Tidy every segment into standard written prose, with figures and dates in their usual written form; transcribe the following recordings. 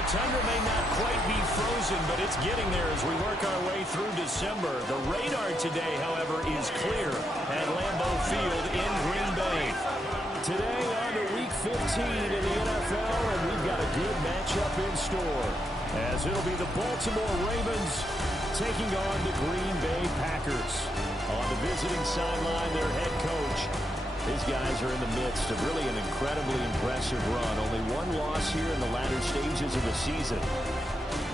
the tundra may not quite be frozen, but it's getting there as we work our way through December. The radar today, however, is clear at Lambeau Field in Green Bay. Today on to Week 15 in the NFL, and we've got a good matchup in store, as it'll be the Baltimore Ravens taking on the Green Bay Packers. On the visiting sideline, their head coach. These guys are in the midst of really an incredibly impressive run. Only one loss here in the latter stages of the season.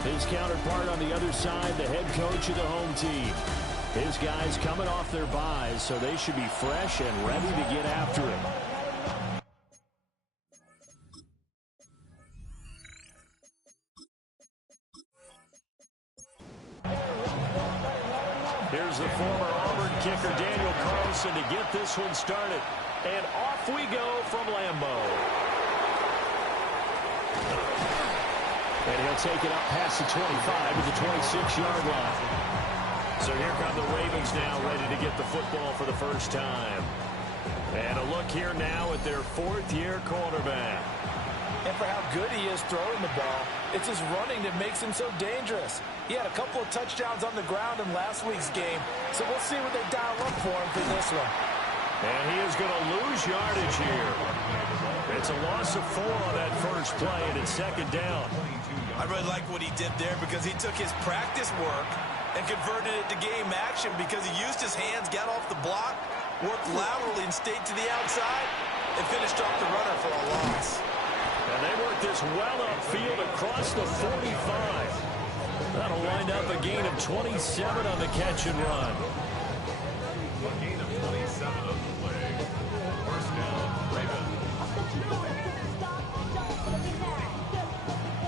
His counterpart on the other side, the head coach of the home team. His guys coming off their byes, so they should be fresh and ready to get after it. Here's the former Auburn kicker, Daniel Carlson, to get this one started. And off we go from Lambeau. And he'll take it up past the 25 to the 26-yard line. So here come the Ravens now, ready to get the football for the first time. And a look here now at their fourth-year quarterback. And for how good he is throwing the ball, it's his running that makes him so dangerous. He had a couple of touchdowns on the ground in last week's game, so we'll see what they dial up for him for this one. And he is going to lose yardage here. It's a loss of 4 on that first play, and it's second down. I really like what he did there because he took his practice work and converted it to game action because he used his hands, got off the block, worked laterally and stayed to the outside, and finished off the runner for a loss. And they work this well upfield across the 45. That'll wind up a gain of 27 on the catch and run. A gain of 27 on the play. First down, Ravens.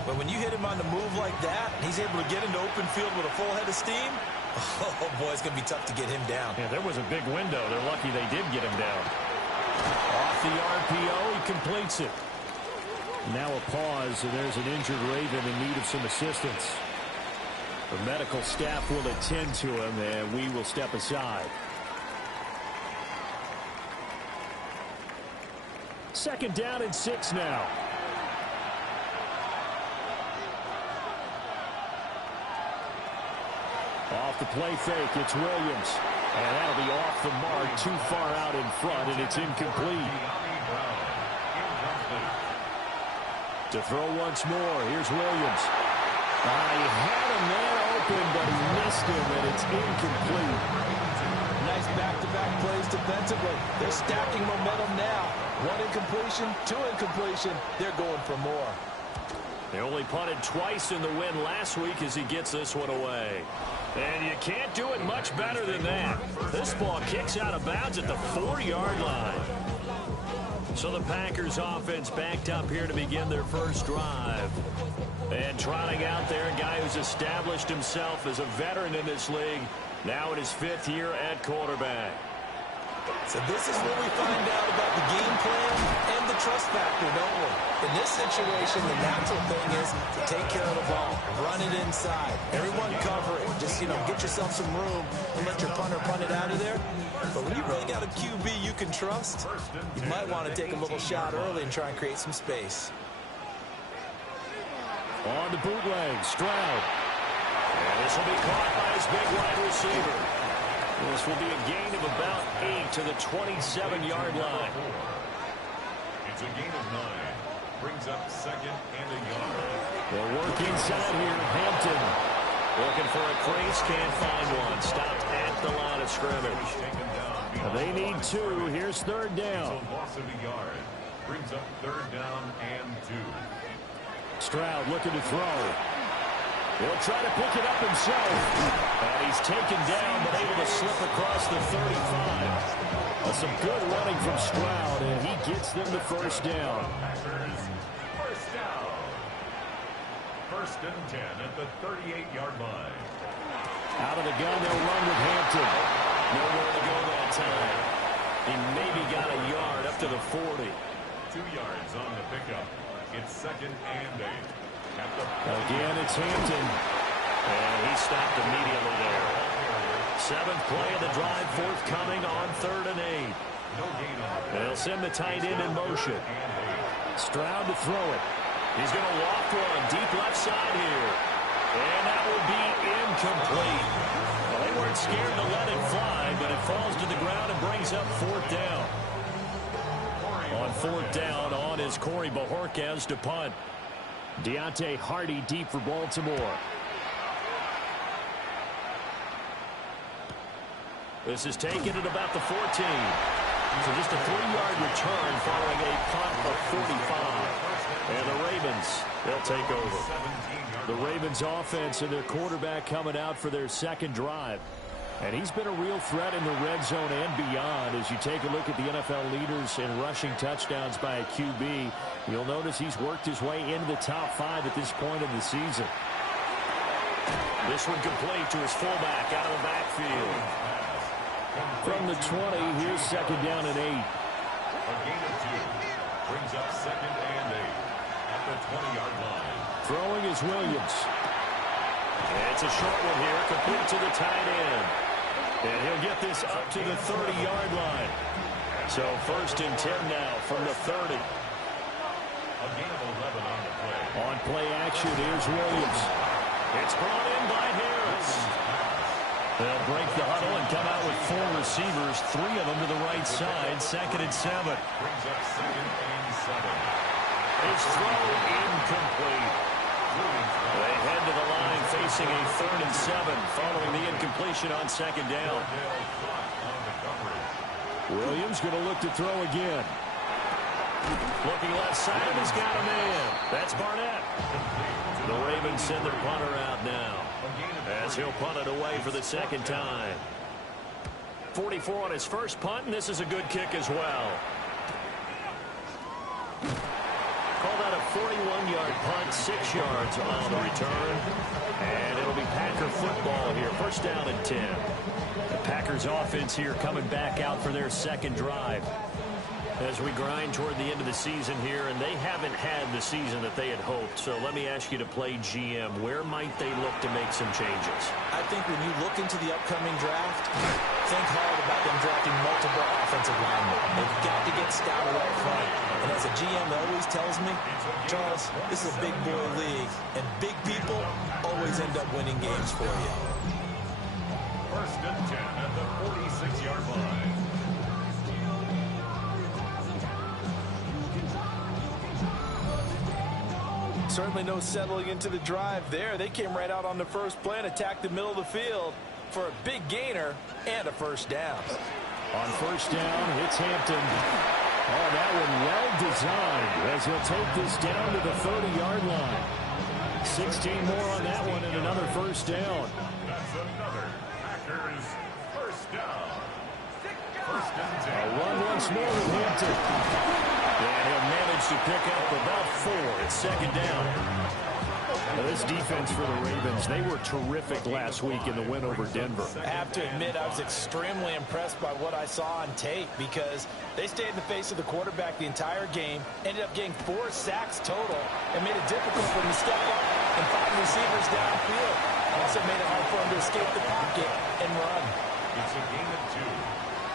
But when you hit him on the move like that, and he's able to get into open field with a full head of steam, oh boy, it's going to be tough to get him down. Yeah, there was a big window. They're lucky they did get him down. Off the RPO, he completes it. Now a pause, and there's an injured Raven in need of some assistance. The medical staff will attend to him, and we will step aside. Second down and 6 now. Off the play fake, it's Williams. And that'll be off the mark, too far out in front, and it's incomplete. To throw once more, here's Williams. He had him there open, but he missed him, and it's incomplete. Nice back-to-back plays defensively. They're stacking momentum now. 1 incompletion, 2 incompletion. They're going for more. They only punted twice in the win last week as he gets this one away. And you can't do it much better than that. This ball kicks out of bounds at the 4-yard line. So the Packers offense backed up here to begin their first drive. And trotting out there, a guy who's established himself as a veteran in this league, now in his 5th year at quarterback. So this is where we find out about the game plan and the trust factor, don't we? In this situation, the natural thing is to take care of the ball, run it inside. Everyone cover it. Just, get yourself some room and let your punter punt it out of there. But when you really got a QB you can trust, you might want to take a little shot early and try and create some space. On the bootleg, Stroud. And this will be caught by his big wide receiver. This will be a gain of about 8 to the 27-yard line. It's a gain of 9. Brings up second and a yard. They'll work inside here. Hampton looking for a crease, can't find one. Stopped at the line of scrimmage. They need 2. Here's third down. So loss of a yard. Brings up third down and 2. Stroud looking to throw. He'll try to pick it up himself. And he's taken down, but able to slip across the 35. Some good running from Stroud, and he gets them the first down. First down. First and 10 at the 38-yard line. Out of the gun, they'll run with Hampton. Nowhere to go that time. He maybe got a yard up to the 40. 2 yards on the pickup. It's second and 8. Again, it's Hampton. And he stopped immediately there. 7th play of the drive forthcoming on 3rd and 8. No gain on the They'll send the tight end in motion. Stroud to throw it. He's going to loft one deep left side here. And that will be incomplete. Well, they weren't scared to let it fly, but it falls to the ground and brings up fourth down. On fourth down, on is Corey Bojorquez to punt. Deontay Hardy deep for Baltimore. This is taken at about the 14. So just a 3-yard return following a punt of 45. And the Ravens, they'll take over. The Ravens offense and their quarterback coming out for their second drive. And he's been a real threat in the red zone and beyond. As you take a look at the NFL leaders in rushing touchdowns by a QB, you'll notice he's worked his way into the top 5 at this point in the season. This one complete to his fullback out of the backfield. From the 20, here's second down and 8. A gain of 2 brings up second and 8 at the 20-yard line. Throwing is Williams. It's a short one here, complete to the tight end. And he'll get this up to the 30-yard line. So first and 10 now from the 30. A gain of 11 on the play. On play action, here's Williams. It's brought in by Harris. They'll break the huddle and come out with 4 receivers, 3 of them to the right side, second and 7. Brings up second and 7. His throw incomplete. They head to the line facing a third and 7 following the incompletion on second down. Williams going to look to throw again. Looking left side, he's got a man. That's Barnett. The Ravens send their punter out now as he'll punt it away for the second time. 44 on his first punt, and this is a good kick as well. Call that a 41-yard punt, 6 yards on the return. And it'll be Packer football here, first down and 10. The Packers offense here coming back out for their second drive. As we grind toward the end of the season here, and they haven't had the season that they had hoped. So let me ask you to play GM. Where might they look to make some changes? I think when you look into the upcoming draft, think hard about them drafting multiple offensive linemen. They've got to get scouted up front. And as a GM always tells me, Charles, this is a big boy league, and big people always end up winning games for you. First and 10 at the 46-yard line. Certainly no settling into the drive there. They came right out on the first play and attacked the middle of the field for a big gainer and a first down. On first down, it's Hampton. Oh, that one well designed as he'll take this down to the 30-yard line. 16 more on that one and another first down. That's another Packers first down. First and 10. A run once more with Hampton. And he'll manage to pick up about 4 at second down. Now this defense for the Ravens, they were terrific last week in the win over Denver. I have to admit, I was extremely impressed by what I saw on tape because they stayed in the face of the quarterback the entire game, ended up getting 4 sacks total, and made it difficult for him to step up and find receivers downfield. Also made it hard for him to escape the pocket and run. It's a gain of 2.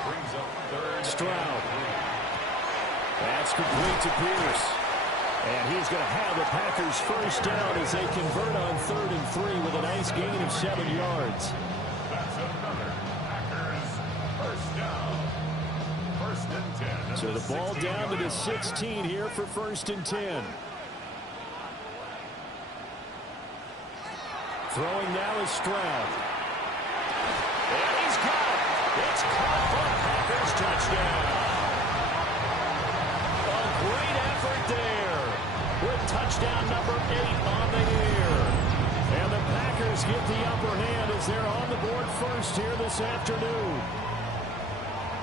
Brings up third. Stroud. That's complete to Pierce. And he's going to have the Packers first down as they convert on 3rd and 3 with a nice gain of 7 yards. That's another Packers first down. First and 10. So the ball down to the 16 here for first and 10. Throwing now is Stroud. And he's got it. It's caught for a Packers touchdown. Great effort there with touchdown number 8 on the year. And the Packers get the upper hand as they're on the board first here this afternoon.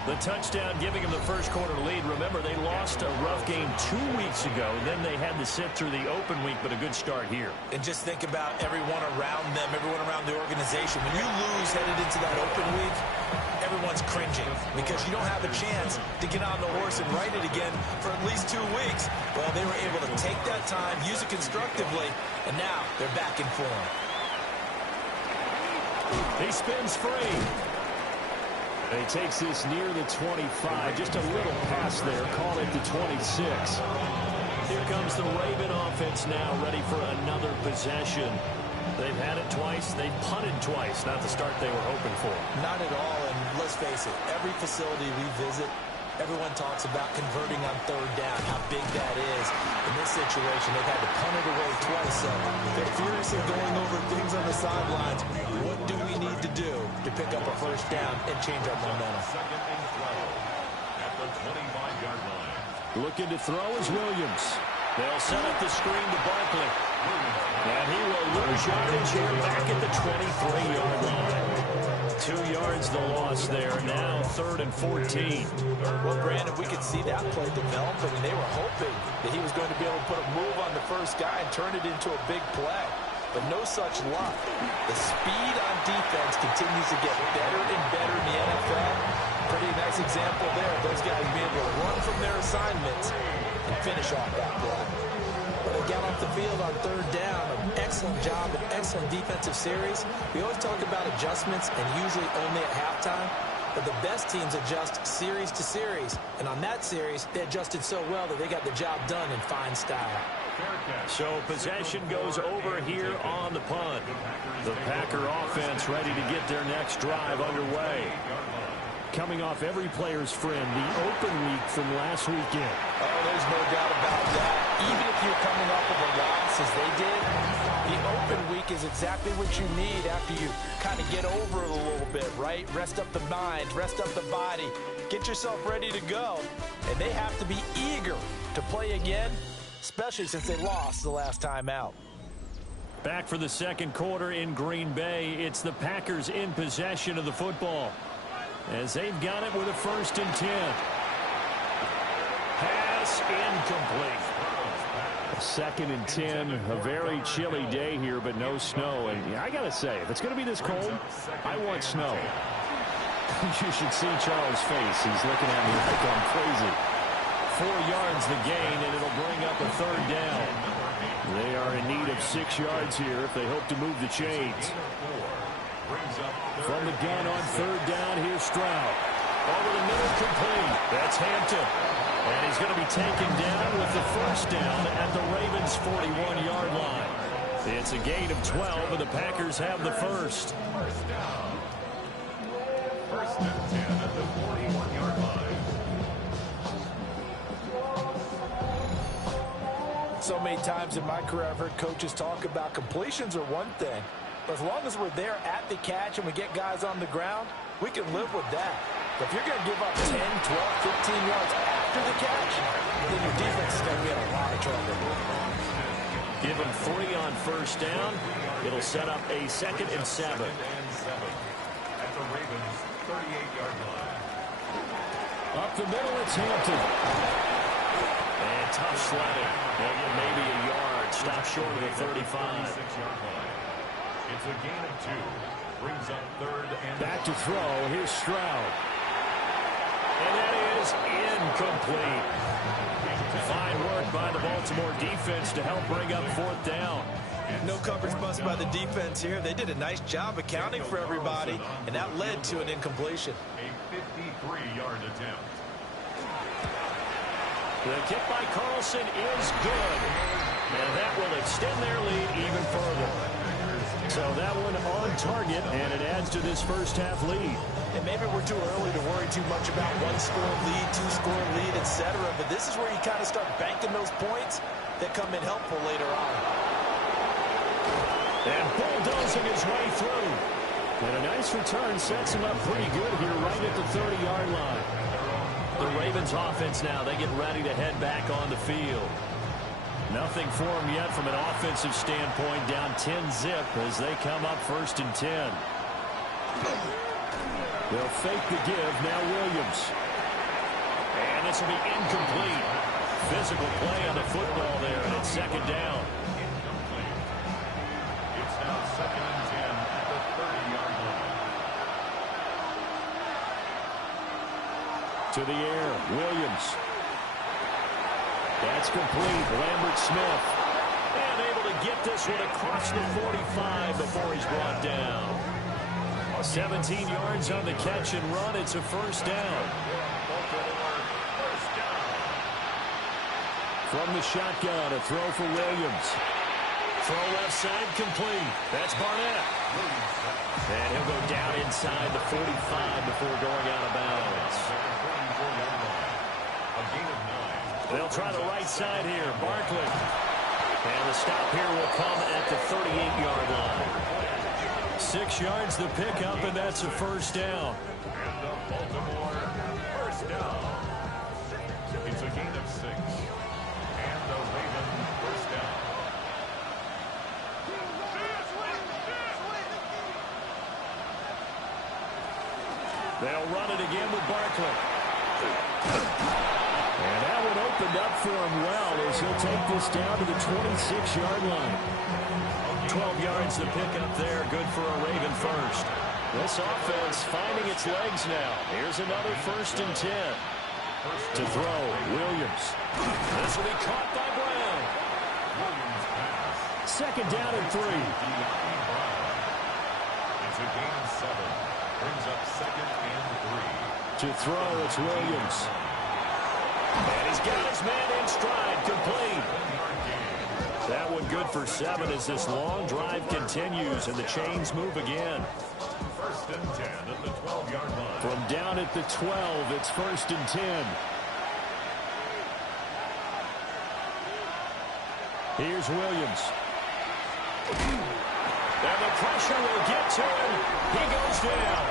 The touchdown giving them the first quarter lead. Remember, they lost a rough game 2 weeks ago. Then they had to sit through the open week, but a good start here. And just think about everyone around them, everyone around the organization. When you lose headed into that open week, everyone's cringing because you don't have a chance to get on the horse and ride it again for at least 2 weeks. Well, they were able to take that time, use it constructively, and now they're back in form. He spins free. And he takes this near the 25. Just a little pass there. Call it the 26. Here comes the Raven offense now, ready for another possession. They've had it twice. They've punted twice. Not the start they were hoping for. Not at all, and let's face it, every facility we visit, everyone talks about converting on third down, how big that is. In this situation, they've had to punt it away twice, so they're furiously going over things on the sidelines. What do we need to do to pick up a first down and change our momentum? Second and 12 at the 25-yard line. Looking to throw is Williams. They'll set up the screen to Barkley. And he will lose yardage here back at the 23-yard line. 2 yards the loss there. Now 3rd and 14. Well, Brandon, we could see that play develop. I mean, they were hoping that he was going to be able to put a move on the first guy and turn it into a big play. But no such luck. The speed on defense continues to get better and better in the NFL. Pretty nice example there. Those guys being able to run from their assignments and finish off that play. But they got off the field on third down. An excellent job, an excellent defensive series. We always talk about adjustments and usually only at halftime. But the best teams adjust series to series. And on that series, they adjusted so well that they got the job done in fine style. So possession goes over here on the punt. The Packer offense ready to get their next drive underway. Coming off every player's friend, the open week from last weekend. Oh, there's no doubt about that. Even if you're coming off of a loss as they did, the open week is exactly what you need after you kind of get over it a little bit, right? Rest up the mind, rest up the body, get yourself ready to go. And they have to be eager to play again, especially since they lost the last time out. Back for the second quarter in Green Bay. It's the Packers in possession of the football, as they've got it with a 1st and 10. Pass incomplete. 2nd and 10. A very chilly day here, but no snow. And I got to say, if it's going to be this cold, I want snow. You should see Charles' face. He's looking at me like I'm crazy. 4 yards the gain, and it'll bring up a 3rd down. They are in need of 6 yards here if they hope to move the chains. From the gun on 3rd down, here's Stroud. Over the middle, complete. That's Hampton. And he's going to be taken down with the 1st down at the Ravens' 41-yard line. It's a gain of 12, and the Packers have the 1st. 1st and 10 at the 41-yard line. So many times in my career, I've heard coaches talk about completions are one thing. But as long as we're there at the catch and we get guys on the ground, we can live with that. But if you're going to give up 10, 12, 15 yards after the catch, then your defense is going to be in a lot of trouble. Give them 3 on 1st down. It'll set up a 2nd and 7. At the Ravens' 38-yard line. Up the middle, it's Hampton. And tough sledding. They'll get maybe a yard. Stop short of the 35. 36-yard line. It's a gain of 2. Brings up 3rd and... Back to throw. Here's Stroud. And that is incomplete. Fine work by the Baltimore defense to help bring up 4th down. No coverage bust by the defense here. They did a nice job accounting for everybody, and that led to an incompletion. A 53-yard attempt. The kick by Carlson is good. And that will extend their lead even further. So that one on target, and it adds to this first half lead. And maybe we're too early to worry too much about 1-score lead, 2-score lead, etc. But this is where you kind of start banking those points that come in helpful later on. And bulldozing his way through. And a nice return sets him up pretty good here right at the 30-yard line. The Ravens offense now, they get ready to head back on the field. Nothing for them yet from an offensive standpoint, down 10-zip as they come up 1st and 10. They'll fake the give, now Williams. And this will be incomplete. Physical play on the football there, and it's 2nd down. Incomplete. It's now 2nd and 10 at the 30-yard line. To the air, Williams. That's complete. Lambert Smith. And able to get this one across the 45 before he's brought down. 17 yards on the catch and run. It's a 1st down. From the shotgun, a throw for Williams. Throw left side complete. That's Barnett. And he'll go down inside the 45 before going out of bounds. They'll try the right side here. Barkley. And the stop here will come at the 38-yard line. 6 yards the pickup, and that's a first down. And the Baltimore first down. It's a gain of 6. And the Ravens first down. They'll run it again with Barkley. And that one opened up for him well as he'll take this down to the 26-yard line. 12 yards to pick up there. Good for a Raven first. This offense finding its legs now. Here's another 1st and 10. To throw, Williams. This will be caught by Brown. 2nd down and 3. It's a gain of 7. Brings up 2nd and 3. To throw, it's Williams. And he's got his man in stride, complete. That one good for 7 as this long drive continues and the chains move again. 1st and 10 at the 12-yard line. From down at the 12, it's 1st and 10. Here's Williams. And the pressure will get to him. He goes down.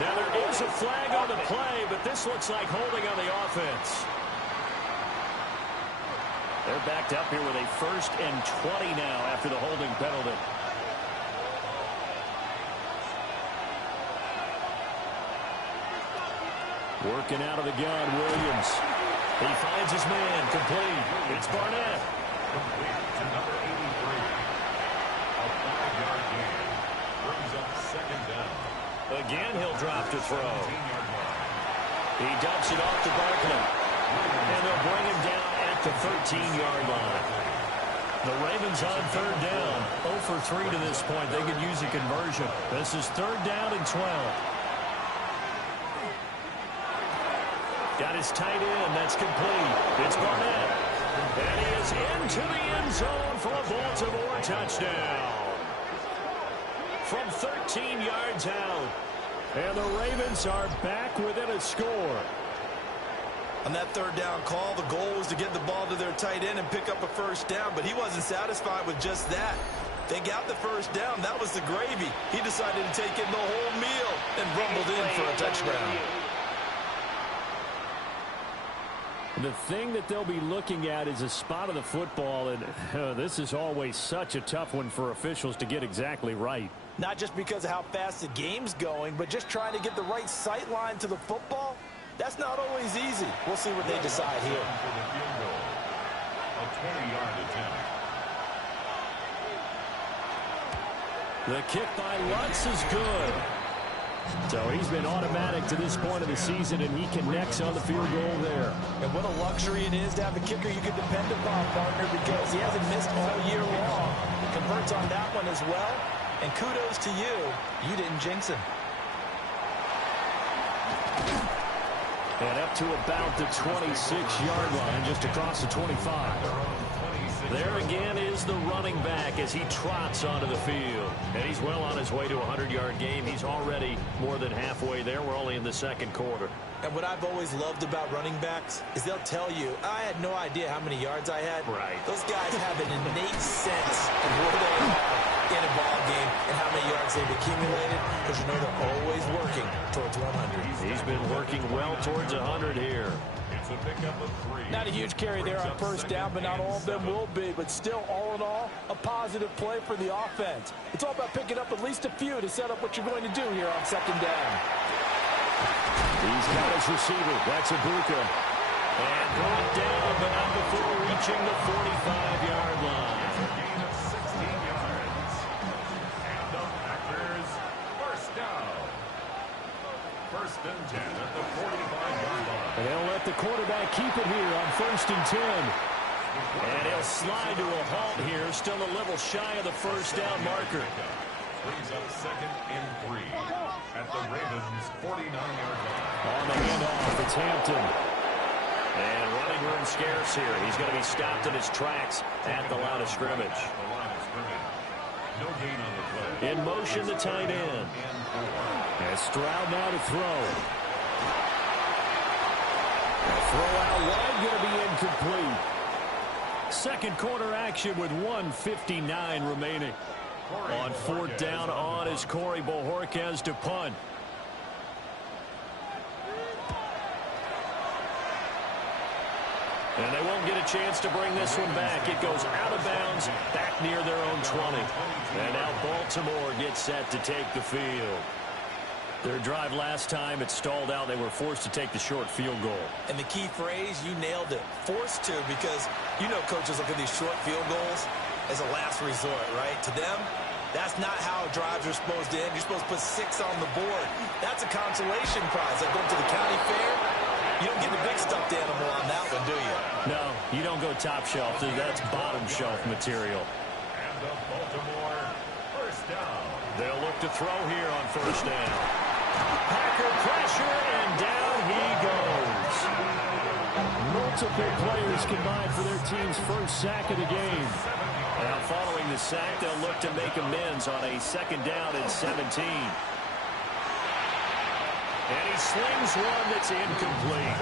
Now there is a flag on the play, but this looks like holding on the offense. They're backed up here with a 1st and 20 now after the holding penalty. Working out of the gun, Williams. He finds his man, complete. It's Barnett. Complete to number 83. A 5-yard gain. Brings up 2nd down. Again, he'll drop to throw. 17-yard line. He dumps it off to Barkley. And they'll bring him down at the 13-yard line. The Ravens on 3rd down. 0 for 3 to this point. They could use a conversion. This is 3rd down and 12. Got his tight end. That's complete. It's Barnett. And he is into the end zone for a Baltimore touchdown. From 13 yards out. And the Ravens are back within a score. On that 3rd down call, the goal was to get the ball to their tight end and pick up a 1st down, but he wasn't satisfied with just that. They got the 1st down. That was the gravy. He decided to take in the whole meal and rumbled in for a touchdown. The thing that they'll be looking at is a spot of the football, and this is always such a tough one for officials to get exactly right. Not just because of how fast the game's going, but just trying to get the right sight line to the football. That's not always easy. We'll see what they decide here. For the field goal. A 20-yard attempt. The kick by Lutz is good. So he's been automatic to this point of the season, and he connects on the field goal there. And what a luxury it is to have a kicker you can depend upon, partner, because he hasn't missed all year long. Converts on that one as well. And kudos to you. You didn't jinx him. And up to about the 26-yard line, just across the 25. There again is the running back as he trots onto the field. And he's well on his way to a 100-yard game. He's already more than halfway there. We're only in the 2nd quarter. And what I've always loved about running backs is they'll tell you, I had no idea how many yards I had. Right. Those guys have an innate sense of where they are in a ball game and how many yards they've accumulated, because you know they're always working towards 100. He's been working well towards 100 here. It's a pickup of 3. Not a huge carry there on 1st down, but not all of them will be. But still, all in all, a positive play for the offense. It's all about picking up at least a few to set up what you're going to do here on 2nd down. He's got his receiver. That's Ibuka. And brought down, but not before reaching the 45-yard line. It's a gain of 16 yards. And the Packers first down. 1st and 10 at the 45-yard line. And they'll let the quarterback keep it here on 1st and 10. And he'll slide to a halt here, still a little shy of the 1st down marker. Brings up 2nd and 3 at the Ravens' 49-yard line. On the handoff, it's Hampton. And running room scarce here. He's going to be stopped in his tracks at the line of scrimmage. No gain on the play. In motion, the tight end. And Stroud now to throw. Throw out wide, going to be incomplete. Second quarter action with 1:59 remaining. On fourth down on is Corey Bojorquez to punt. And they won't get a chance to bring this one back. It goes out of bounds, back near their own 20. And now Baltimore gets set to take the field. Their drive last time, it stalled out. They were forced to take the short field goal. And the key phrase, you nailed it. Forced to, because you know coaches look at these short field goals as a last resort, right? To them, that's not how drives are supposed to end. You're supposed to put 6 on the board. That's a consolation prize. Like going to the county fair, you don't get the big stuffed animal on that one, do you? No, you don't go top shelf. That's bottom shelf material. And the Baltimore first down. They'll look to throw here on first down. Packer pressure, and down he goes. Multiple players combined for their team's first sack of the game. Now following the sack, they'll look to make amends on a second down and 17. And he slings one that's incomplete.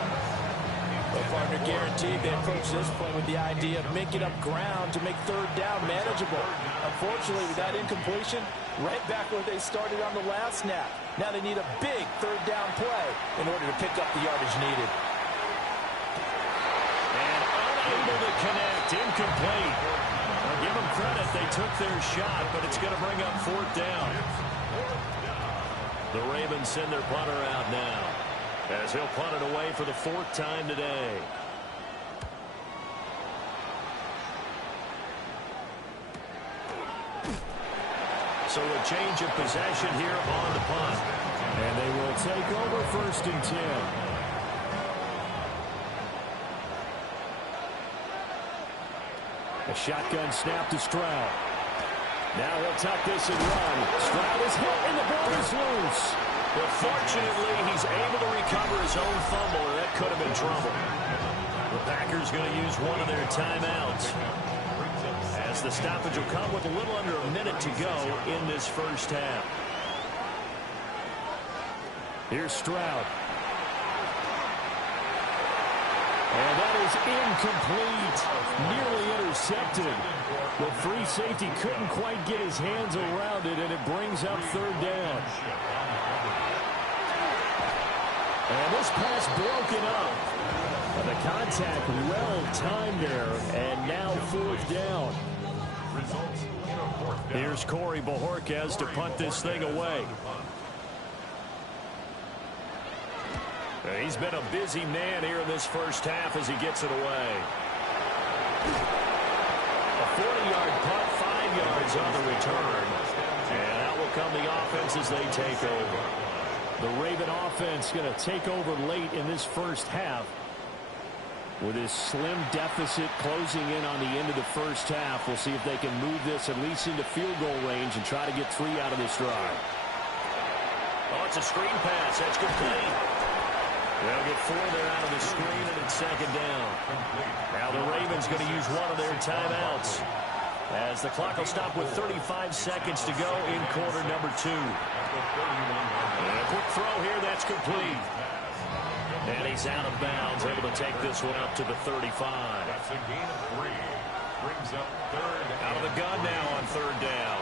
Well, partner, guaranteed they approach this play with the idea of making up ground to make third down manageable. Unfortunately, with that incompletion, right back where they started on the last snap. Now they need a big third down play in order to pick up the yardage needed. And unable to connect, incomplete. I'll give them credit, they took their shot, but it's going to bring up fourth down. The Ravens send their punter out now, as he'll punt it away for the 4th time today. So a change of possession here on the punt. And they will take over 1st and 10. A shotgun snap to Stroud. Now he'll tuck this and run. Stroud is hit and the ball is loose. But fortunately, he's able to recover his own fumble, or that could have been trouble. The Packers going to use one of their timeouts, as the stoppage will come with a little under a minute to go in this first half. Here's Stroud. And that is incomplete. Nearly intercepted. The free safety couldn't quite get his hands around it, and it brings up third down. And this pass broken up. And the contact well timed there, and now fourth down. Here's Corey Bojorquez to punt this thing away. He's been a busy man here in this first half as he gets it away. A 40-yard punt, 5 yards on the return. And out will come the offense as they take over. The Raven offense going to take over late in this first half, with his slim deficit closing in on the end of the first half. We'll see if they can move this at least into field goal range and try to get 3 out of this drive. Oh, it's a screen pass. That's complete. They'll get 4 there out of the screen, and it's second down. Now the Ravens going to use one of their timeouts, as the clock will stop with 35 seconds to go in quarter number 2. And a quick throw here, that's complete. And he's out of bounds, able to take this one up to the 35. That's a gain of 3. Brings up third. Out of the gun now on third down.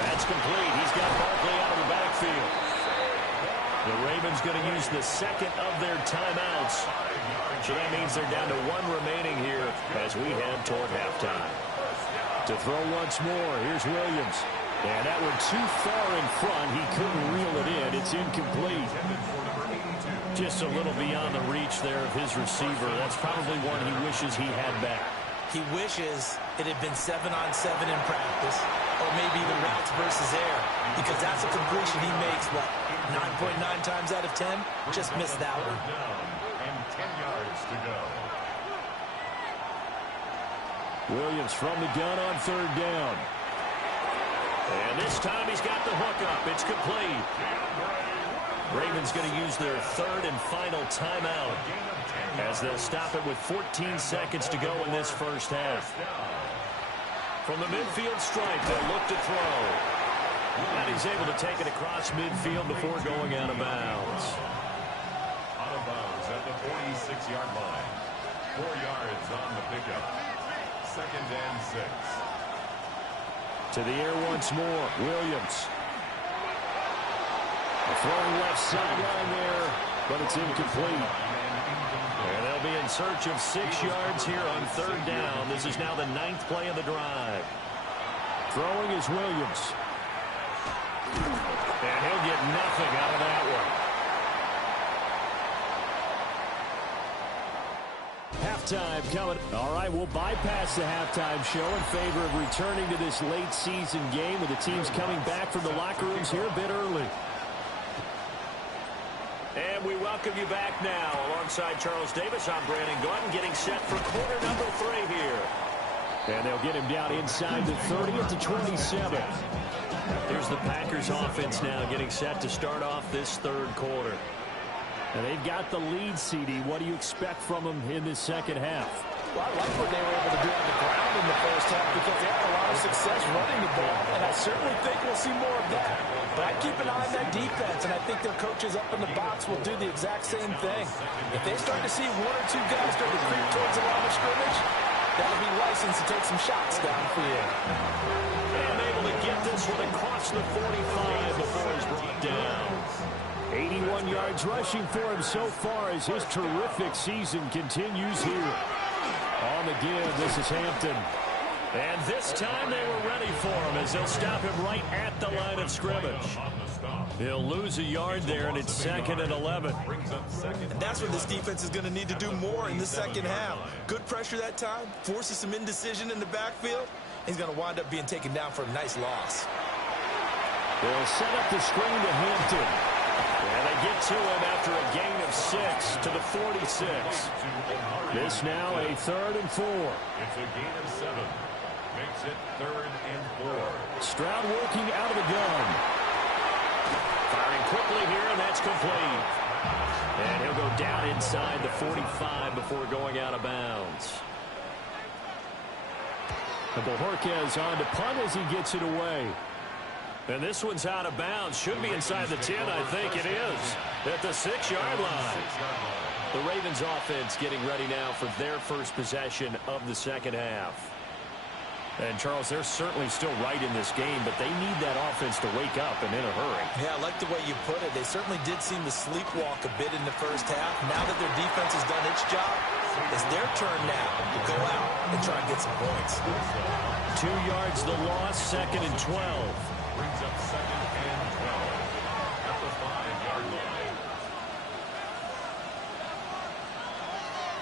That's complete. He's got Barkley out of the backfield. The Ravens going to use the second of their timeouts. So that means they're down to 1 remaining here as we head toward halftime. To throw once more, here's Williams. And that one too far in front. He couldn't reel it in. It's incomplete. Just a little beyond the reach there of his receiver. That's probably one he wishes he had back. He wishes it had been 7-on-7 in practice, or maybe even routes versus air, because that's a completion he makes, what, 9.9 times out of 10? Just missed that one. And 10 yards to go. Williams from the gun on third down. And this time he's got the hook up. It's complete. Ravens going to use their 3rd and final timeout. as they'll stop it with 14 seconds to go in this first half. From the midfield stripe, they'll look to throw. And he's able to take it across midfield before going out of bounds. Out of bounds at the 46-yard line. 4 yards on the pickup. 2nd and 6. To the air once more, Williams. Throwing left sideline there, but it's incomplete. And they'll be in search of 6 yards here on 3rd down. This is now the 9th play of the drive. Throwing is Williams. And he'll get nothing out of that one. Halftime coming. All right, we'll bypass the halftime show in favor of returning to this late season game with the teams coming back from the locker rooms here a bit early. And we welcome you back now. Alongside Charles Davis, I'm Brandon Gordon, getting set for quarter number 3 here. And they'll get him down inside the 30 at the 27. Here's the Packers offense now getting set to start off this 3rd quarter. And they've got the lead, CD. What do you expect from them in this second half? Well, I like what they were able to do on the ground in the first half because they had a lot of success running the ball, and I certainly think we'll see more of that. But I keep an eye on that defense, and I think their coaches up in the box will do the exact same thing. If they start to see 1 or 2 guys start to creep towards the line of scrimmage, that'll be licensed to take some shots downfield. And able to get this one across the 45 before he's brought down. 81 yards rushing for him so far as his terrific season continues here. On the give, this is Hampton. And this time they were ready for him as they'll stop him right at the line of scrimmage. He'll lose a yard there, and it's 2nd and 11. And that's what this defense is going to need to do more in the second half. Good pressure that time, forces some indecision in the backfield. He's going to wind up being taken down for a nice loss. They'll set up the screen to Hampton. And they get to him after a gain of 6 to the 46. This now a 3rd and 4. It's a gain of 7. Makes it 3rd and 4. Stroud working out of the gun. Firing quickly here, and that's complete. And he'll go down inside the 45 before going out of bounds. And Bojorquez on to punt as he gets it away. And this one's out of bounds. Should be inside the 10, I think it is. At the 6-yard line. The Ravens offense getting ready now for their first possession of the second half. And, Charles, they're certainly still right in this game, but they need that offense to wake up and in a hurry. Yeah, I like the way you put it. They certainly did seem to sleepwalk a bit in the first half. Now that their defense has done its job, it's their turn now to go out and try and get some points. 2 yards the loss, 2nd and 12. Brings up 2nd and 12 at the 5-yard line.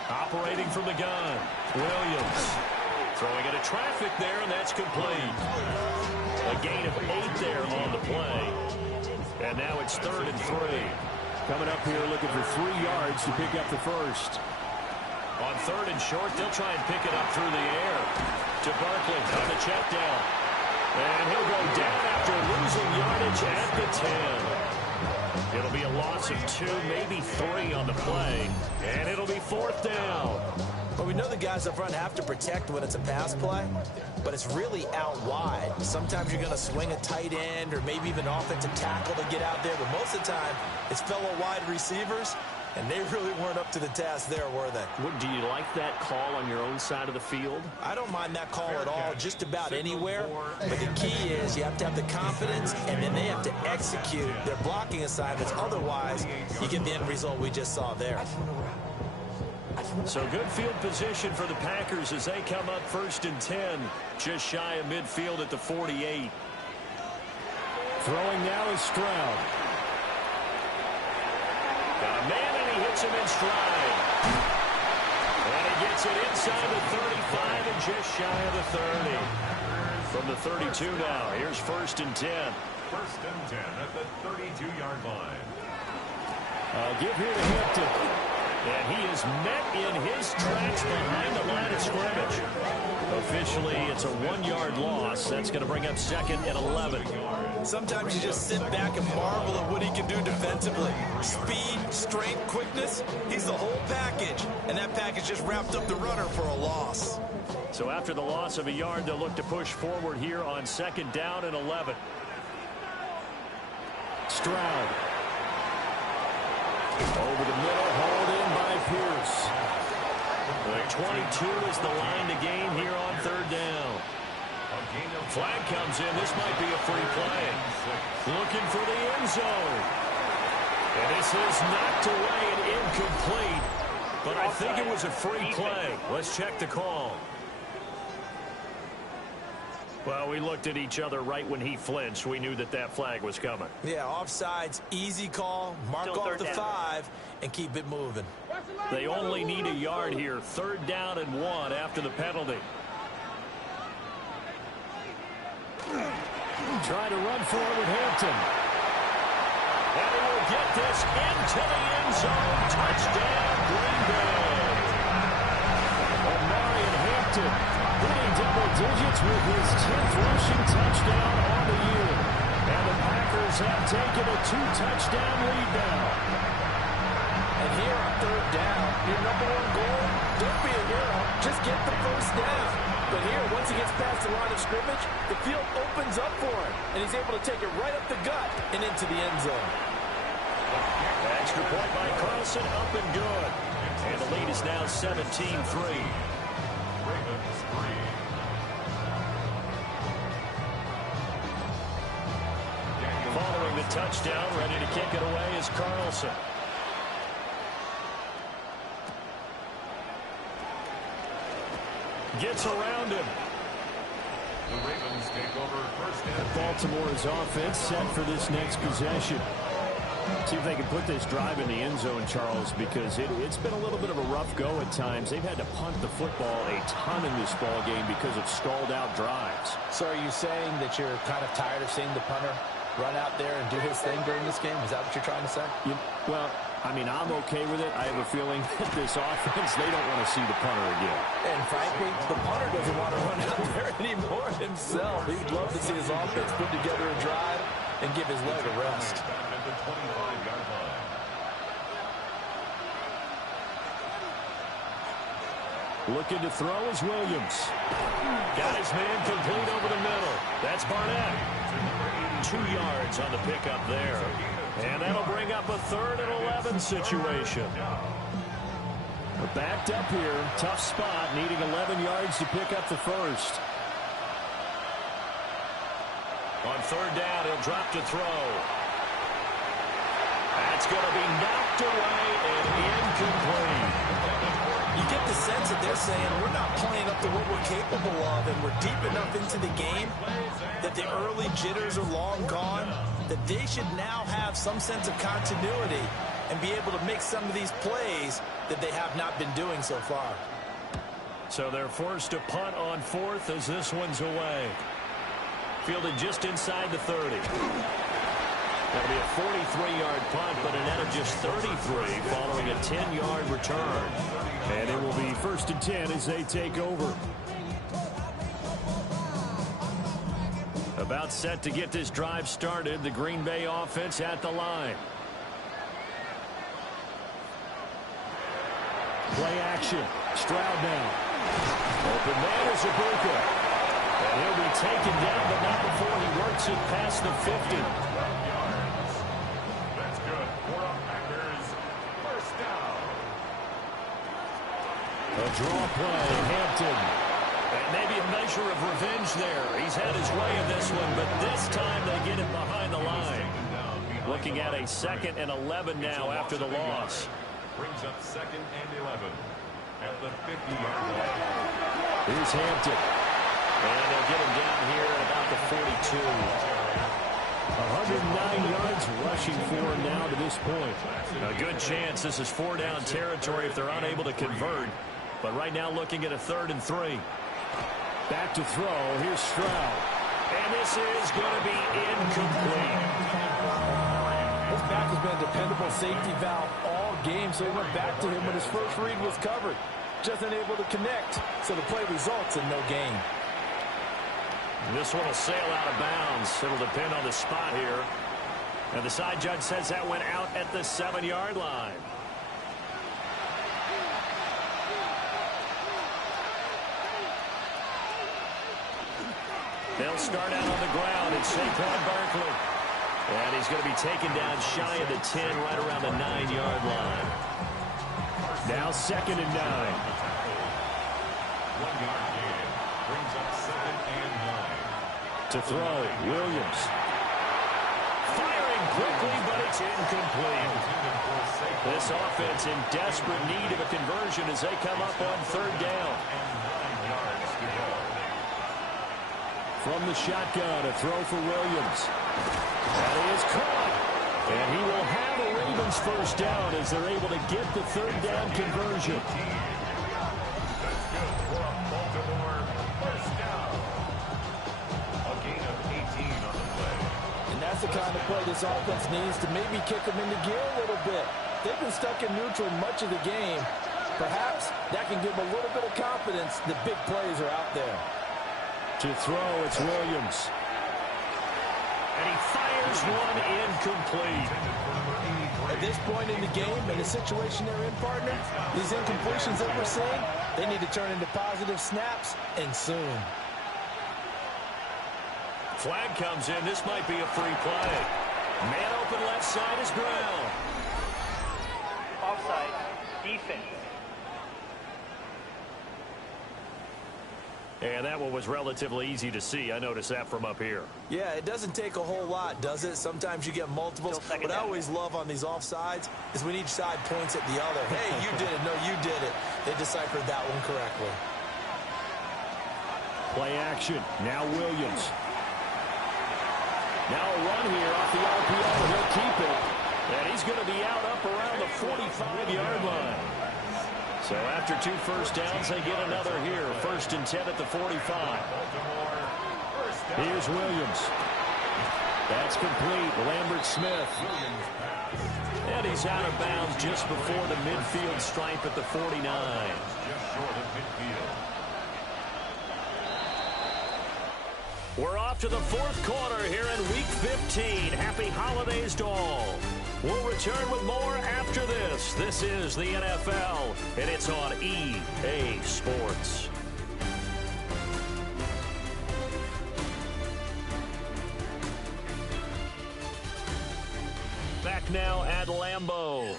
Operating from the gun, Williams. Throwing into traffic there, and that's complete. A gain of 8 there on the play. And now it's 3rd and 3. Coming up here looking for 3 yards to pick up the first. On 3rd and short, they'll try and pick it up through the air. To Barkley on the check down. And he'll go down after losing yardage at the 10. It'll be a loss of 2, maybe 3 on the play. And it'll be 4th down. But we know the guys up front have to protect when it's a pass play, but it's really out wide. Sometimes you're going to swing a tight end or maybe even offensive tackle to get out there, but most of the time it's fellow wide receivers, and they really weren't up to the task there, were they? Do you like that call on your own side of the field? I don't mind that call at all, just about anywhere. But the key is you have to have the confidence, and then they have to execute their blocking assignments. Otherwise, you get the end result we just saw there. So good field position for the Packers as they come up 1st and 10, just shy of midfield at the 48. Throwing now is Stroud. Got a man, and he hits him in stride. And he gets it inside the 35 and just shy of the 30. From the 32 now, here's 1st and 10. 1st and 10 at the 32-yard line. Give here to Hampton. And he is met in his tracks behind the line of scrimmage. Officially, it's a 1-yard loss. That's going to bring up 2nd and 11. Sometimes you just sit back and marvel at what he can do defensively. Speed, strength, quickness, he's the whole package. And that package just wrapped up the runner for a loss. So after the loss of a yard, they'll look to push forward here on 2nd down and 11. Stroud. Over the middle, hauled in by Pierce. The 22 is the line to gain here on 3rd down. Flag comes in. This might be a free play. Looking for the end zone. And this is knocked away and incomplete. But I think it was a free play. Let's check the call. Well, we looked at each other right when he flinched. We knew that that flag was coming. Yeah, offsides, easy call. Mark off the 5 and keep it moving. They only need a yard here. 3rd down and 1 after the penalty. Trying to run forward, Hampton. And he will get this into the end zone. Touchdown, Green Bay. Omarion Hampton hitting double digits with his 10th rushing touchdown on the year. And the Packers have taken a 2-touchdown lead now. And here on 3rd down, your #1 goal, don't be a hero. Just get the 1st down. But here, once he gets past the line of scrimmage, the field opens up for him. And he's able to take it right up the gut and into the end zone. Extra point by Carlson, up and good. And the lead is now 17-3. Following the touchdown, ready to kick it away is Carlson. Gets around him. The Ravens take over 1st and Baltimore's offense set for this next possession. See if they can put this drive in the end zone, Charles, because it's been a little bit of a rough go at times. They've had to punt the football a ton in this ball game because of stalled out drives. So are you saying that you're kind of tired of seeing the punter run out there and do his thing during this game? Is that what you're trying to say? Well, I mean, I'm okay with it. I have a feeling that this offense, they don't want to see the punter again. And frankly, the punter doesn't want to run out there anymore himself. He'd love to see his offense put together a drive and give his leg a rest. at the 25-yard line. Looking to throw is Williams. Got his man complete over the middle. That's Barnett. 2 yards on the pickup there. And that'll bring up a 3rd and 11 situation. We're backed up here. Tough spot, needing 11 yards to pick up the first. On 3rd down, he'll drop to throw. That's going to be knocked away and incomplete. You get the sense that they're saying we're not playing up to what we're capable of, and we're deep enough into the game that the early jitters are long gone, that they should now have some sense of continuity and be able to make some of these plays that they have not been doing so far. So they're forced to punt on 4th as this one's away. Fielded just inside the 30. That'll be a 43-yard punt, but a net of just 33 following a 10-yard return. And it will be 1st and 10 as they take over. About set to get this drive started. The Green Bay offense at the line. Play action. Stroud now. Open man is Ibuka. And he'll be taken down, but not before he works it past the 50. That's good for a Packers first down. A draw play, Hampton. And maybe a measure of revenge there. He's had his way in this one, but this time they get it behind the line. Looking at a 2nd and 11 now after the loss. Brings up 2nd and 11 at the 50-yard line. Here's Hampton. And they'll get him down here at about the 42. 109 yards rushing for him now to this point. A good chance this is 4-down territory if they're unable to convert. But right now looking at a 3rd and 3. Back to throw. Here's Stroud. And this is going to be incomplete. This back is been a dependable safety valve all game, so he went back to him when his first read was covered. Just unable to connect, so the play results in no gain. This one will sail out of bounds. It'll depend on the spot here. And the side judge says that went out at the 7-yard line. They'll start out on the ground. It's Saquon Barkley. And he's going to be taken down shy of the 10, right around the 9-yard line. Now 2nd and 9. 1-yard gain. Brings up 2nd and 9. To throw, Williams. Firing quickly, but it's incomplete. This offense in desperate need of a conversion as they come up on 3rd down. And 9 yards to go. From the shotgun, a throw for Williams. That is caught. And he will have a Ravens first down as they're able to get the 3rd down conversion. That's good for a Baltimore first down. A gain of 18 on the play. And that's the kind of play this offense needs to maybe kick them into gear a little bit. They've been stuck in neutral much of the game. Perhaps that can give them a little bit of confidence that big plays are out there. To throw, it's Williams. And he fires one incomplete. At this point in the game, and the situation they're in, partner, these incompletions that we're seeing, they need to turn into positive snaps, and soon. Flag comes in. This might be a free play. Man open left side is Brown. Offside, defense. And that one was relatively easy to see. I noticed that from up here. Yeah, it doesn't take a whole lot, does it? Sometimes you get multiples. What I always love on these offsides is when each side points at the other. Hey, you did it. No, you did it. They deciphered that one correctly. Play action. Now Williams. Now a run here off the RPO. He'll keep it. And he's going to be out up around the 45-yard line. So after 2 first downs, they get another here. 1st and 10 at the 45. Here's Williams. That's complete. Lambert Smith. And he's out of bounds just before the midfield stripe at the 49. Just short of midfield. We're off to the 4th quarter here in Week 15. Happy holidays to all. We'll return with more after this. This is the NFL, and it's on EA Sports. Back now at Lambeau.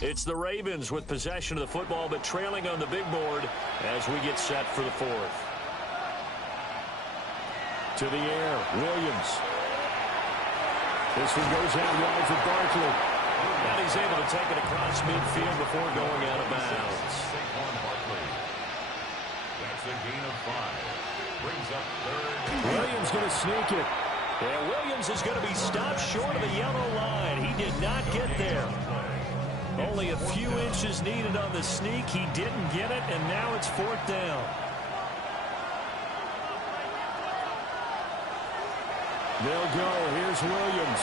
It's the Ravens with possession of the football, but trailing on the big board as we get set for the 4th. To the air, Williams. This one goes out wide for Barkley. And he's able to take it across midfield before going out of bounds. Saquon Barkley. That's a gain of 5. Brings up 3rd. Williams going to sneak it. And Williams is going to be stopped short of the yellow line. He did not get there. Only a few inches needed on the sneak. He didn't get it, and now it's 4th down. They'll go. Here's Williams.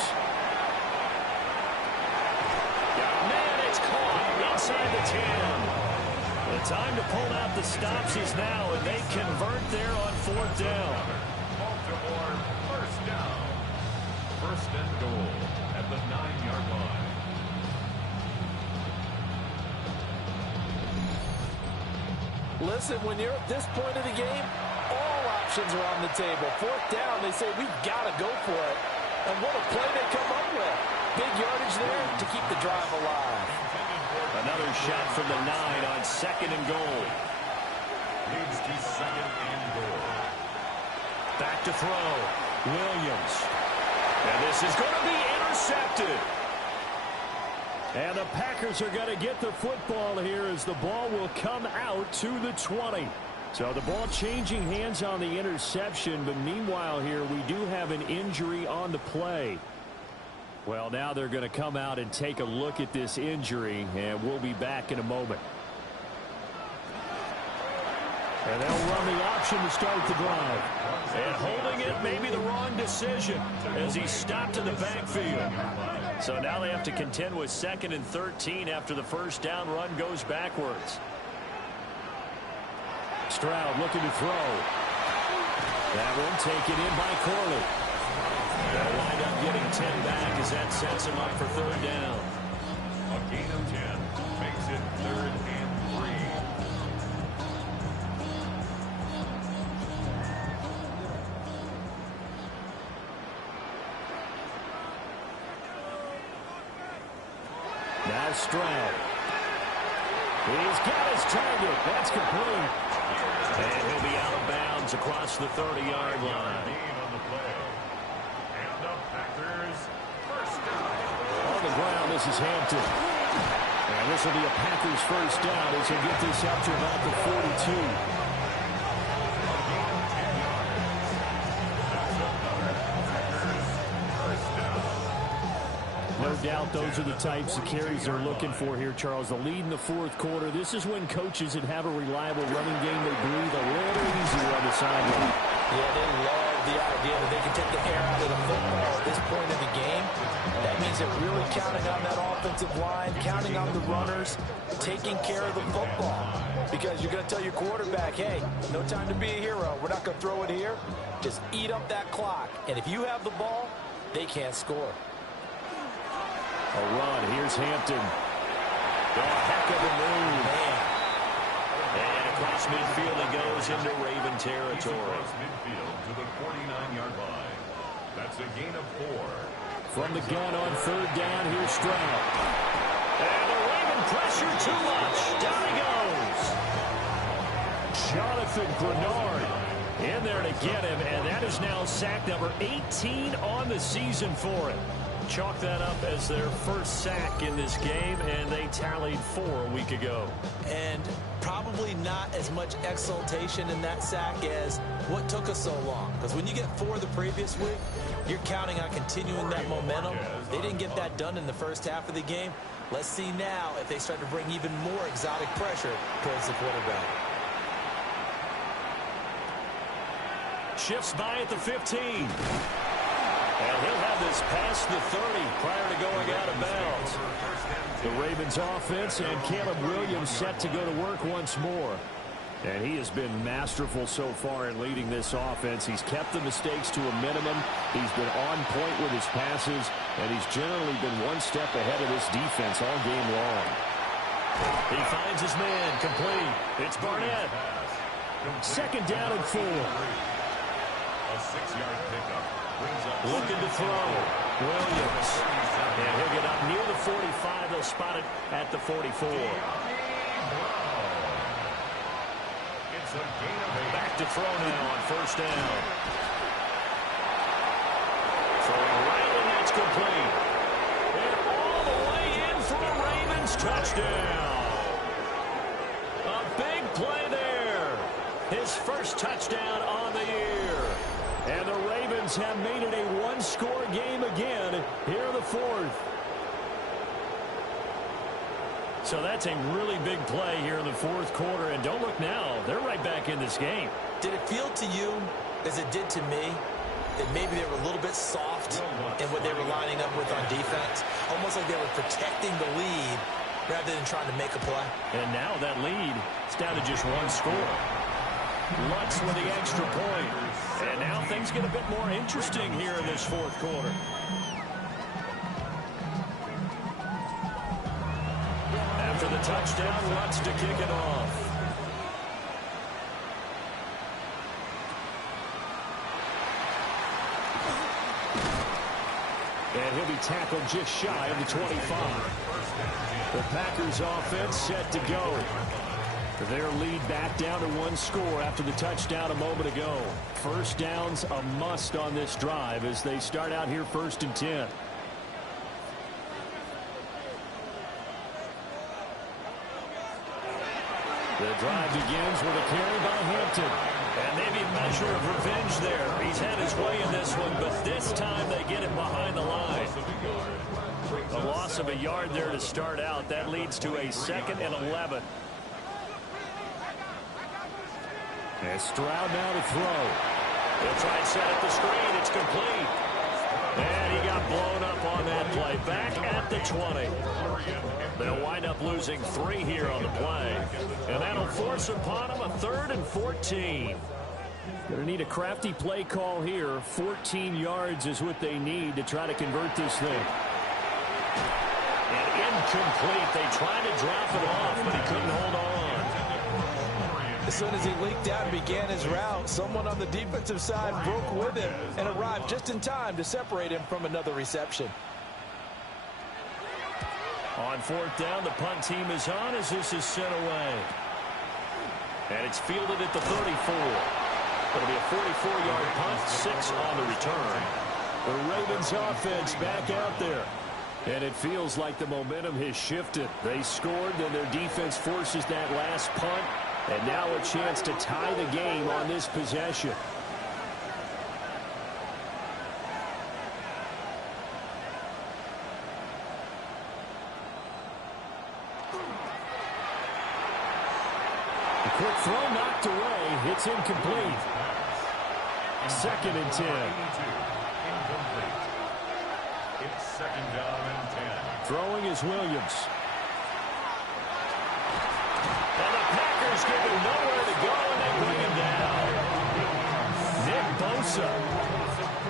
Man, it's caught inside the 10. The time to pull out the stops is now, and they convert there on 4th down. Baltimore first down. 1st and goal at the 9-yard line. Listen, when you're at this point of the game, all options are on the table. 4th down, they say, we've got to go for it. And what a play they come up with. Big yardage there to keep the drive alive. Another shot from the 9 on 2nd and goal. Leads to 2nd and goal. Back to throw. Williams. And this is going to be intercepted. And the Packers are going to get the football here as the ball will come out to the 20. So the ball changing hands on the interception, but meanwhile here we do have an injury on the play. Well, now they're going to come out and take a look at this injury, and we'll be back in a moment. And they'll run the option to start the drive. And holding it may be the wrong decision as he stopped in the backfield. So now they have to contend with 2nd and 13 after the first down run goes backwards. Stroud looking to throw. That one taken in by Corley. They'll wind up getting 10 back as that sets him up for 3rd down. A gain of 10 makes it 3rd and 3. Now Stroud. He's got his target. That's complete. And he'll be out of bounds across the 30-yard line. On the play. And the Packers first down. On the ground, this is Hampton. And this will be a Packers first down as he'll get this up to about the 42. No doubt those are the types of carries they're looking for here, Charles. The lead in the 4th quarter. This is when coaches that have a reliable running game, they breathe a little easier on the sideline. Yeah, they love the idea that they can take the air out of the football at this point in the game. That means they're really counting on that offensive line, counting on the runners, taking care of the football. Because you're going to tell your quarterback, hey, no time to be a hero. We're not going to throw it here. Just eat up that clock. And if you have the ball, they can't score. A run. Here's Hampton. A heck of a move. Man. And across midfield he goes into Raven territory. Across midfield to the 49-yard line. That's a gain of 4. From the gun on 3rd down, here's Stroud. And the Raven pressure too much. Down he goes. Jonathan Grenard in there to get him, and that is now sack number 18 on the season for him. Chalk that up as their first sack in this game, and they tallied 4 a week ago. And probably not as much exultation in that sack as what took us so long. Because when you get 4 the previous week, you're counting on continuing that momentum. They didn't get that done in the first half of the game. Let's see now if they start to bring even more exotic pressure towards the quarterback. Shifts by at the 15. And he'll have this past the 30 prior to going out of bounds. The Ravens offense and Caleb Williams set to go to work once more. And he has been masterful so far in leading this offense. He's kept the mistakes to a minimum. He's been on point with his passes. And he's generally been one step ahead of this defense all game long. He finds his man complete. It's Barnett. 2nd down and 4. A 6-yard pickup. Looking to throw. Williams. And he'll get up near the 45. They'll spot it at the 44. Back to throw now on 1st down. Throwing right, and that's complete. And all the way in for a Ravens touchdown. A big play there. His first touchdown on the year. And the Ravens have made it a one-score game again here in the 4th. So that's a really big play here in the 4th quarter. And don't look now. They're right back in this game. Did it feel to you, as it did to me, that maybe they were a little bit soft in what they were lining up with on defense? Almost like they were protecting the lead rather than trying to make a play. And now that lead is down to just 1 score. Lutz with the extra point. And now things get a bit more interesting here in this 4th quarter. After the touchdown, Lutz to kick it off. And he'll be tackled just shy of the 25. The Packers offense set to go. Their lead back down to 1 score after the touchdown a moment ago. First down's a must on this drive as they start out here 1st and 10. The drive begins with a carry by Hampton. And maybe a measure of revenge there. He's had his way in this one, but this time they get it behind the line. A loss of a yard there to start out. That leads to a 2nd and 11. And Stroud now to throw. He'll try and set up the screen. It's complete. And he got blown up on that play. Back at the 20. They'll wind up losing 3 here on the play. And that'll force upon them a 3rd and 14. Going to need a crafty play call here. 14 yards is what they need to try to convert this thing. And incomplete. They tried to drop it off, but he couldn't hold on. As soon as he leaked out and began his route, someone on the defensive side broke with him and arrived just in time to separate him from another reception. On 4th down, the punt team is on as this is sent away. And it's fielded at the 34. It'll be a 44-yard punt, 6 on the return. The Ravens offense back out there. And it feels like the momentum has shifted. They scored, then their defense forces that last punt. And now a chance to tie the game on this possession. The quick throw knocked away. It's incomplete. 2nd and 10. Incomplete. It's 2nd down and 10. Throwing is Williams. And the Packers give him nowhere to go, and they bring him down. Nick Bosa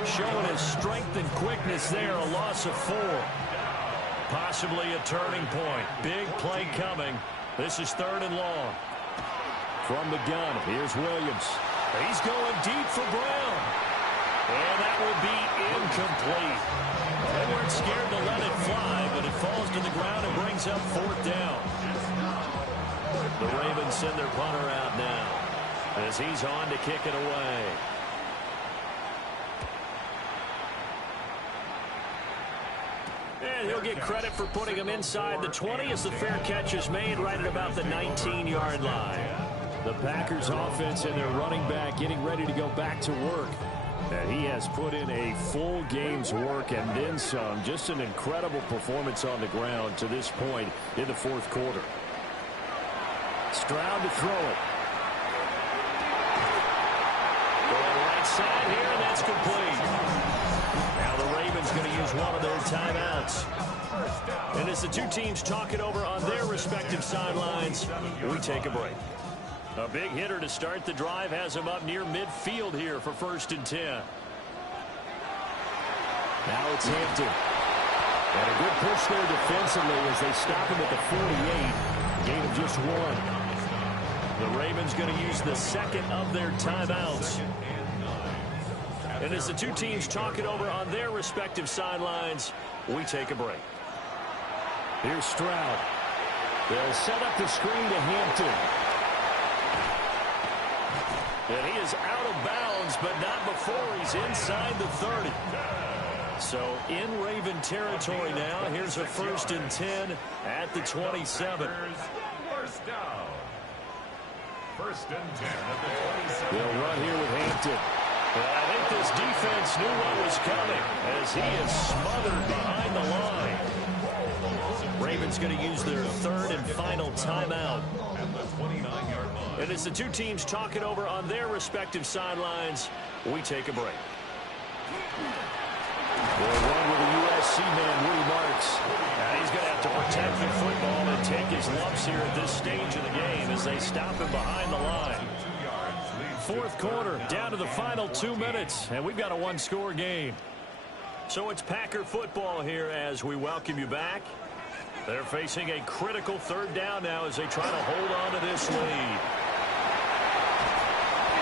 showing his strength and quickness there, a loss of 4. Possibly a turning point. Big play coming. This is 3rd and long. From the gun, here's Williams. He's going deep for Brown. And that will be incomplete. They weren't scared to let it fly, but it falls to the ground and brings up 4th down. The Ravens send their punter out now as he's on to kick it away. And he'll get credit for putting him inside the 20 as the fair catch is made right at about the 19-yard line. The Packers offense and their running back getting ready to go back to work. And he has put in a full game's work and then some. Just an incredible performance on the ground to this point in the 4th quarter. Stroud to throw it. Going right side here, and that's complete. Now the Ravens going to use one of their timeouts. And as the two teams talk it over on their respective sidelines, we take a break. A big hitter to start the drive has him up near midfield here for 1st and 10. Now it's Hampton. And a good push there defensively as they stop him at the 48. Gain of just 1. The Ravens going to use the 2nd of their timeouts. And as the two teams talk it over on their respective sidelines, we take a break. Here's Stroud. They'll set up the screen to Hampton. And he is out of bounds, but not before he's inside the 30. So in Raven territory now. Here's a 1st and 10 at the 27. 1st down. 1st and 10 at the 27. They'll run here with Hampton. Well, I think this defense knew what was coming as he is smothered behind the line. Ravens going to use their 3rd and final timeout. At the 29-yard line. And as the two teams talk it over on their respective sidelines, we take a break. They'll run with the USC man, Woody Marks. Now he's going to have to protect the football and take his lumps here at this stage of the game as they stop him behind the line. 4th quarter, down to the final 2 minutes, and we've got a 1-score game. So it's Packer football here as we welcome you back. They're facing a critical 3rd down now as they try to hold on to this lead.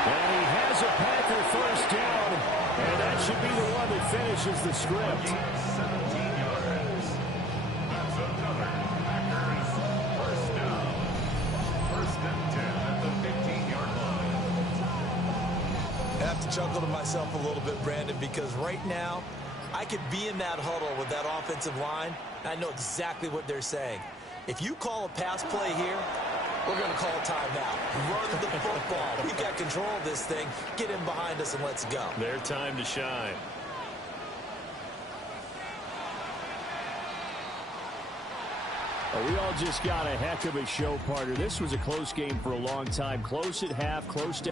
And he has a Packer 1st down, and that should be the one that finishes the script. 17 yards. That's another Packers 1st down. 1st and 10 at the 15-yard line. I have to chuckle to myself a little bit, Brandon, because right now I could be in that huddle with that offensive line. I know exactly what they're saying. If you call a pass play here, we're going to call a timeout. Run the football. We've got control of this thing. Get in behind us and let's go. Their time to shine. Well, we all just got a heck of a show, partner. This was a close game for a long time. Close at half, close to